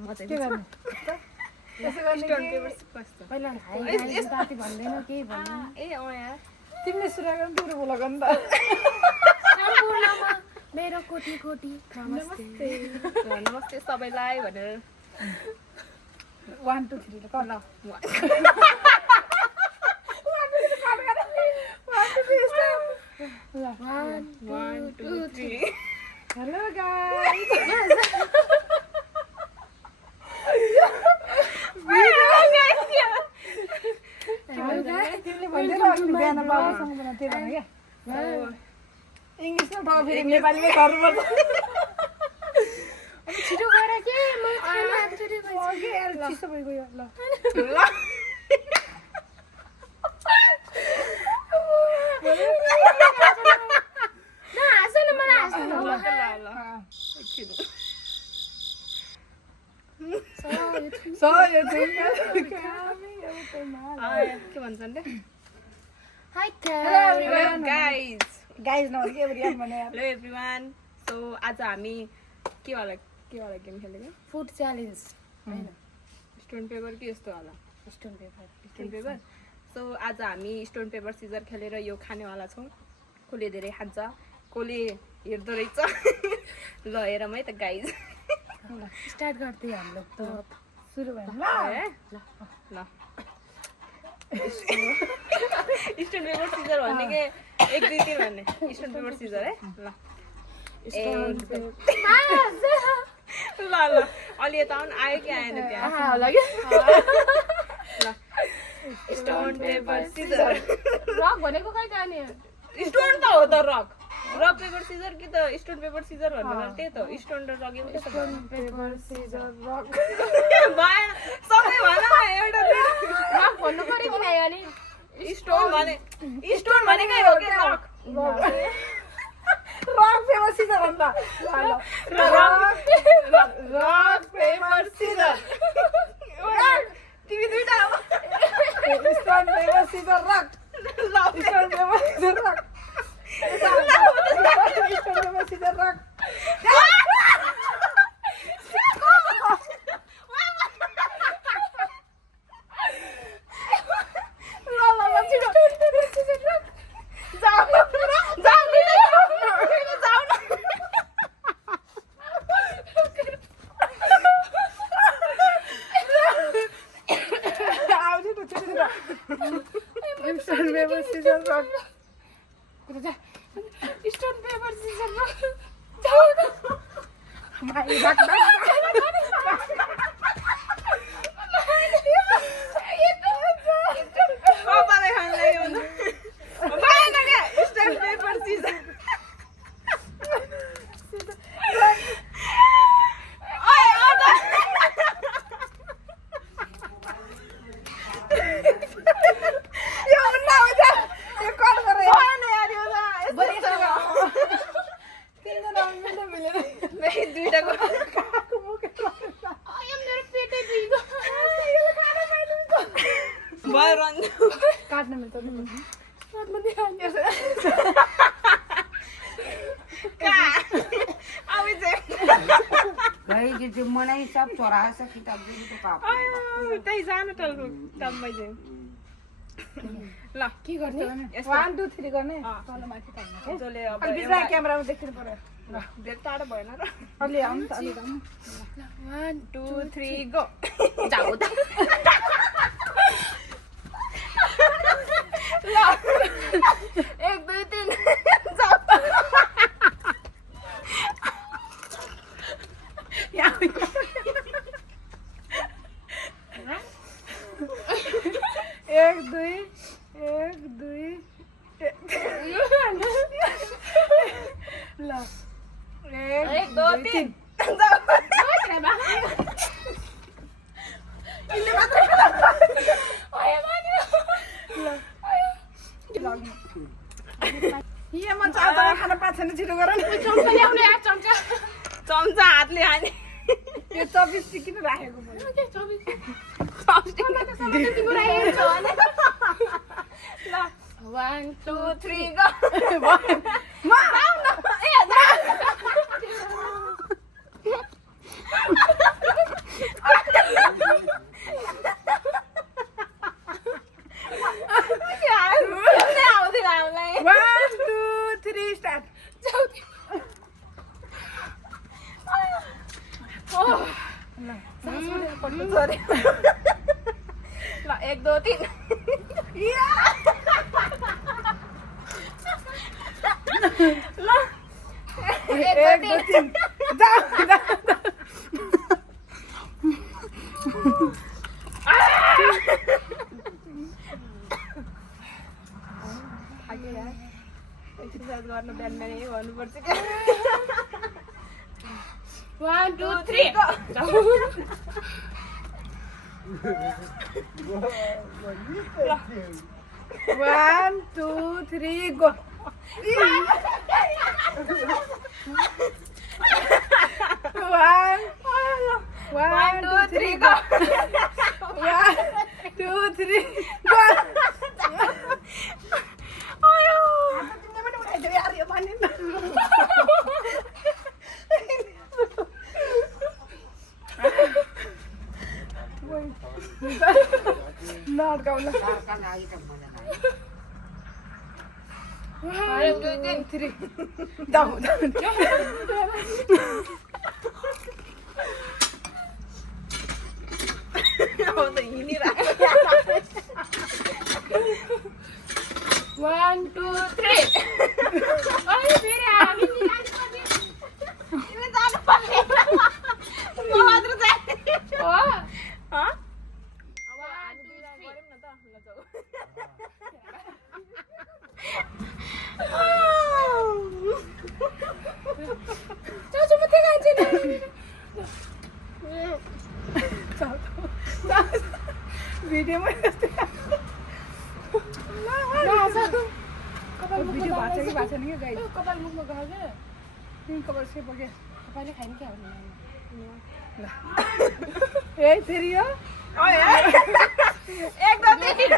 म चाहिँ के गर्ने यसो गर्ने स्टोन पेपर कस्तो पहिला हाई साथी भन्दैन केही भन्दैन ए अँ यार तिमीले सुरु गर्न तिम्रो बोलाएको नि त सम्पूर्णमा मेरो कोटी कोटी नमस्ते नमस्ते सबैलाई भनेर 1 2 3 ल ल ल 1 2 3 हेलो गाइस तिमीले भन्दैन अस्ति बिहान बाबासँग बनाएको थिएँ भने क्या इङ्ग्लिसमा बाबा फेरि नेपालीमै गर्नुपर्छ छिटो गर के म खाना आन्छु अघि यार चिसो भइगयो ल हाँस न मलाई हाँस्नु ल सय के भन्छन् रे हाई हेलो गाइज गाइस नभने के एभ्रिवान भने यार हेलो एभ्रिवान सो आज हामी के वाला गेम खेलेको फुड च्यालेन्ज हैन स्टोन पेपर के यस्तो होला स्टोन पेपर सो आज हामी स्टोन पेपर सिजर खेलेर यो खानेवाला छौँ कसले धेरै खान्छ कसले हेर्दो रहेछ ल हेरौँ है त गाइज स्टार्ट गर्दै हम लोग तो सुरु भयो ल ल स्टोन पेपर सिजर भन्ने के 1 2 3 भन्ने स्टोन पेपर सिजर है ल ल ल अलि यता आउनु आयो कि आएन त्यहाँ होला के ल स्टोन पेपर सिजर रक भनेको कहिले आने स्टोन त हो त रक पेपर सिजर कि त स्टोन पेपर सिजर भनेर त्यही त स्टोन र रक एउटा स्टोन पेपर सिजर रक भएन सबै भन एउटा रक भन्नु पर्यो कि नै अनि स्टोन भनेकै हो के रक रक पेपर सिजर भन्दा ल रक पेपर सिजर तिमी दुईटा हो stone paper scissor rock stone paper scissor rock stone paper scissor rock stone paper scissor rock stone paper scissor rock my rock कपाले खान लाग्यो भने भएन क्या स्टोन पेपर सिजर काट्न मिल्छ त्यो मनाइ सब चोराएछ किताब त्यही जानु टल्नु टम्मै चाहिँ ल के गर्ने 1 2 3 गर्ने तल माथि तान्नु जसले अब अलि बिचमा क्यामेरामा देख्नु पर्यो ल धेरै टाढो भएन र अलि आउनु त अलि आउनु 1 2 3 गो जाऊ त ल 1 2 3 जाऊ एक दुई ल 1 2 3 यहाँ चाचा खाना पाएको छैन छिटो गर न चम्चा ल्याउनु यार चम्चा चम्चा हातले हाने यो 24 किन राखेको मैले के 24 तिम्रो हेर्छु भने ल 1 2 3 गो म आउ न सरी ल 1 2 3 ल 1 2 3 जा एक्सर्साइज गर्नु बिहान बिहान यही गर्नुपर्छ क्या 1 2 3 1 2 3 गो 1 2 3 गो 1 2 3 गो आयो तिमीले पनि उठाइदेऊ यार यो पानी नअड्काउला सरका लागि त मजा लाग्यो 1 2 3 जाऊ अब त हिँडिरहेको 1 2 3 अरे फेरि हामी जानुपर्ने तिमी जानु पर्ने म मात्र जाने हो ह अब हामी दुईजना गरौँ न त ल जाऊ चाचु म त्यहाँ जान्छु भिडियोमा भिडियो भएको छ कि भएको छैन कि गाई कपाल मुखमा गयो क्या तिमी कपाल सेपो के तपाईँले खाने क्या ए फेरि यो 1 2 3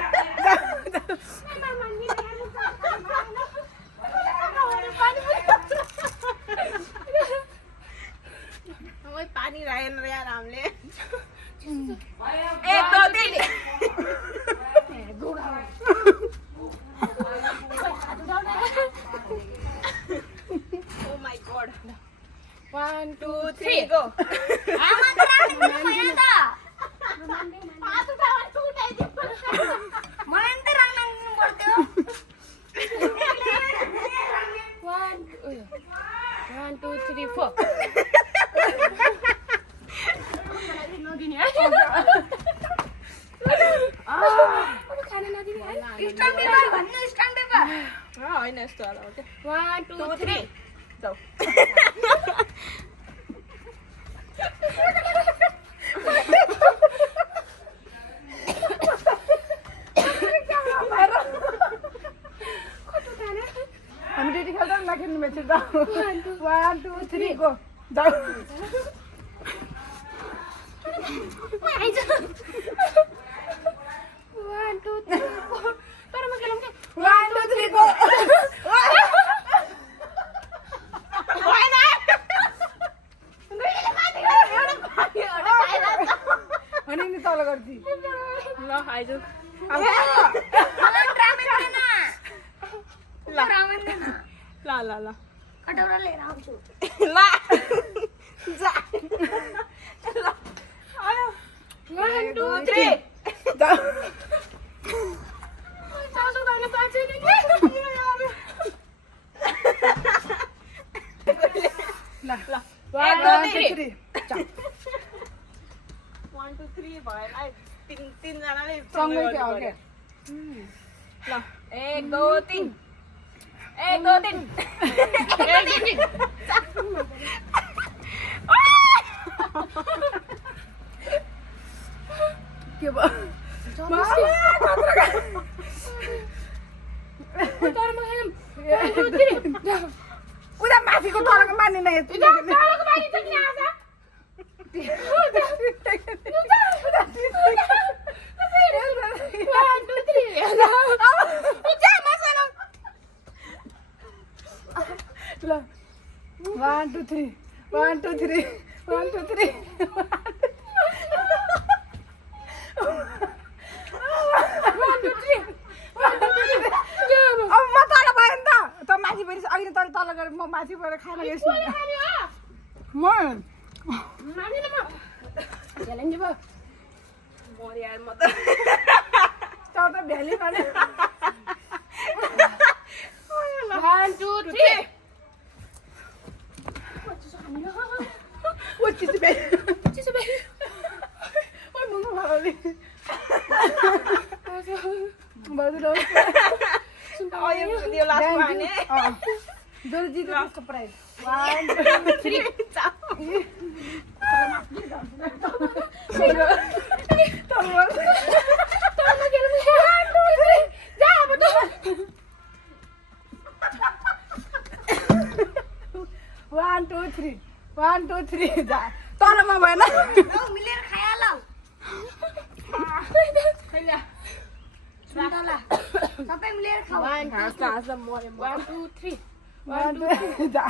ओइ पानी राखेन रे यार हामीले 1 2 3 ओ माय गॉड 1 2 2 3 गो मलाई नि त रङ दिनु पर्थ्यो 1 2 3 4 नदिने है खाना नदिने है स्टम्प पेपर भन्नु स्टम्प पेपर होइन यस्तो होला हो क्या 1 2 3 जाऊ हामी त्यति खेल्दा पनि नखेल्नु मेच जाऊ 1 2 3 गो जाऊ आइज 1 2 3 4 तर म खेलौँ के 1 2 3 गो अनि नि तल गर्दी ल आइज ल ल ल कटौरा लिएर आउँछु ल जा ल आयो 1 2 3 जाऊ चाचु खाना पाउँछ नि ल ल 1 2 3 जाऊ 1 2 3 भएन तीन जनाले सँगै क्या हो क्या ल 1 2 3 1 2 3 के भयो तर म खेलौँ 1 2 3 उता माथिको तलको मान्ने न यति चालको बारी चाहिँ किन आउँछ ल 1 2 3 1 2 3 1 2 3 अब म तल भयो नि त माथि फेरि अघि तल गरेर म माथि गएर खाना यसो म मानिन म च्यालेन्ज भयो मरे यार म त चौध भ्याली भने 1 2 3 चिसो भ्याली चिसो भयो ओइ मुनु भाउले बदलो यो लास्ट भने दोर्जीको त्यसको प्राइस 1 2 1 2 3 1 2 3 जा तलमा भएन औ मिलेर खाइहाल सुन्तला सबै मिलेर खाऊ 1 2 3 1 2 जा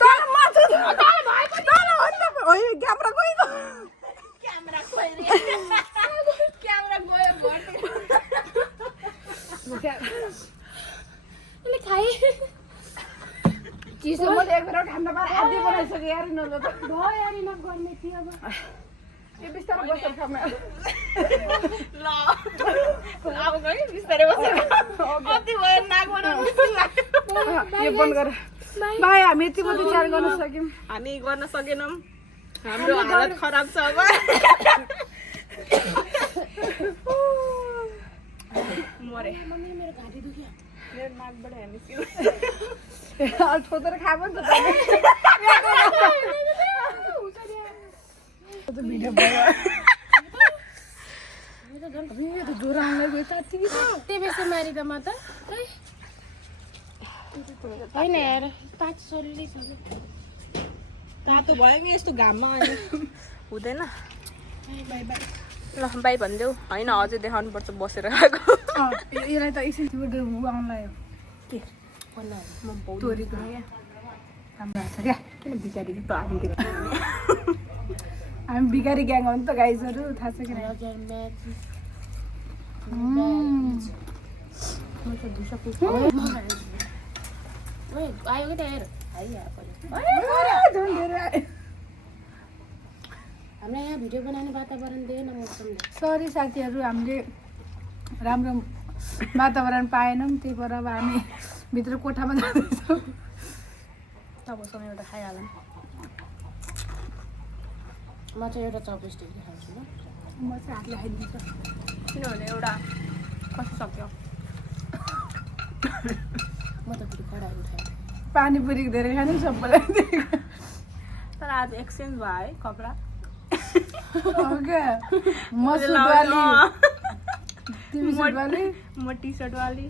तल माथि तल भयो तल हो नि त ओइ क्यामेरा गयो क्यामेरा गयो घर ले खाए चिसो मैले एक बेर ठन्डा पार आधी बनाइसके यार न त भयो यार न गर्ने थियो अब यो बिस्तारै बसेर खामे ल अब गयो बिस्तारै बसेर कति भयो नाक बनाउनु यो बन्द गर बाइ हामी यति मात्रै च्यार गर्न सक्यौं हामी गर्न सकेनौं हाम्रो हालत खराब छ अब मरे मम्मी मेरो घाँटी दुख्यो मेरो नाकबाट हामी छोडेर खा पनि त भिडियो भयो यो त ज्वरो आउन गयो साँच्चै कि त्यही बेसी मारिदा म त होइन यार 500 ले तातो भयो नि यस्तो घाममा अनि हुँदैन ल बाई भनिदेऊ होइन अझै देखाउनु पर्छ बसेर खाएको यसलाई त एकछिन त्यो आउन लाग्यो के तोरीको राम्रो छ क्या किन बिगारी पारिदियो हामी बिगारी ग्याङ हो नि त गाइजहरू थाहा छ किन आयो कि त हेर हामीलाई यहाँ भिडियो बनाउने वातावरण दिएन मौसमले सरी साथीहरू हामीले राम्रो वातावरण पाएनौँ त्यही भएर अब हामी भित्र कोठामा जाँदैछौँ तपाईँसँग एउटा खाइहालौँ म चाहिँ एउटा चपस्टिक खान्छु ल म चाहिँ हातले खाइदिन्छु किनभने एउटा कस्तो सक्यो म त फेरि कडाई उठाएँ पानीपुरी धेरै खाने सबैलाई तर आज एक्सचेन्ज भयो है कपडा हो क्या म सुटवाली तिमी सुटवाली म टी सर्ट वाली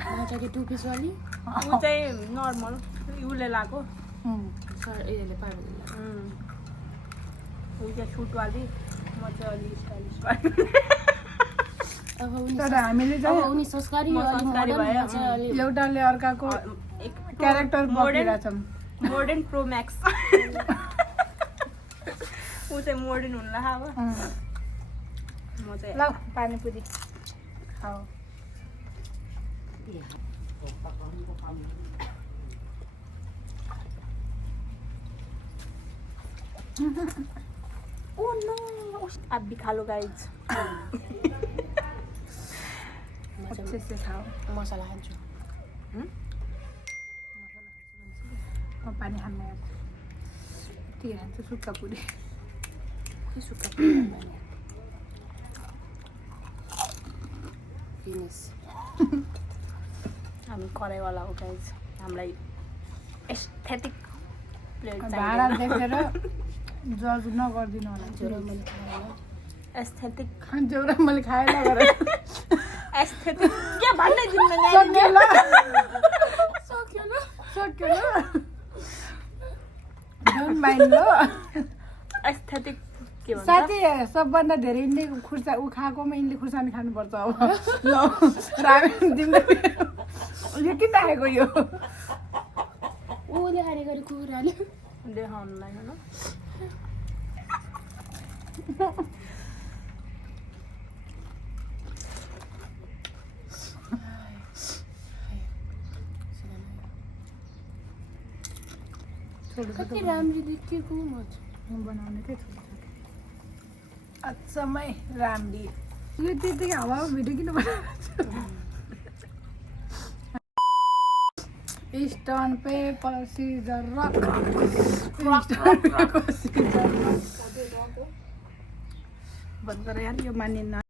म चाहिँ 2 पिस वाली ऊ चाहिँ नर्मल उसले लगाएको सर यसले पार्दैन ऊ चाहिँ सुट वाली म चाहिँ अलि स्टाइलिस वाली अब उनी तर हामीले अब चाहिँ उनी संस्कारी म अलि संस्कारी मोडर्न भएँ, म चाहिँ अलि एउटाले अर्काको एक क्यारेक्टर बनिरहेछौँ मोडर्न प्रो म्याक्स ऊ चाहिँ मोडर्न हुनु ला अब म चाहिँ ल पानीपुरी खाऊ Oh no! अब भी खा लो गाइज अच्छे से खाओ मसला खान्छु म पानी खान्न यार त्यही खान्छु सुक्खा पुरी के सुक्खा फिनिस हामी कराईवाला हो गाइज हामीलाई एस्थेटिक प्लेट भाडा देखेर जज नगरिदिनु होला ज्वरो मैले खाएन एस्थेटिक जेउरा मैले खाएन गरेर एस्थेटिक के भन्दै दिनु सक्यो ल सक्यो ल सक्यो ल डोन्ट माइन्ड ल एस्थेटिक के भन्छ साथी सबभन्दा धेरै यिनले खुर्सा ऊ खाएकोमा यिनले खुर्सानी खानुपर्छ अब ल रामे दिँदै यो किन राखेको यो ओले खाने गरी कुखुराले देखाउनुलाई होइन कति राम्ररी देखिएको म बनाउने थिएँ छोरी छोरी अचम्मै राम्री यो त्यतिकै हावामा भिडियो किन बनाएको स्टोन पेपर सिजर रक बन्द यार यो मानिन्न